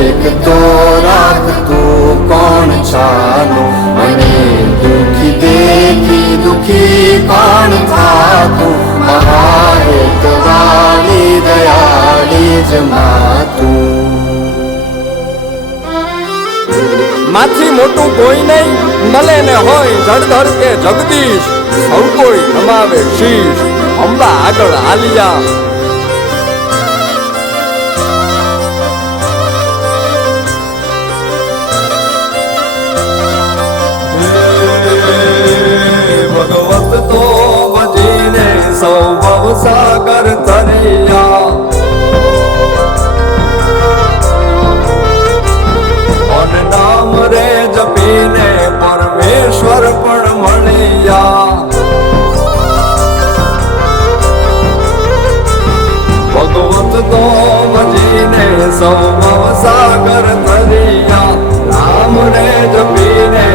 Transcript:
એક તો રાખ તું કોણ ચાલો, મને દુખી દેખી દુખી કોણ થાતું, મહાહેત વાલી દયાળી જ માતું. માથી મોટું કોઈ નહીં, મળે ને હોય જળધર કે જગદીશ, સૌ કોઈ નમાવે શીશ, અંબા આગળ આલિયા. ભગવત તો ભજીને સૌ ભવસાગર તર્યા, નામ રે જપીને પરમેશ્વર પણ મળ્યા. ભગવત તો ભજીને સૌ ભવસાગર તર્યા, નામ રે જપીને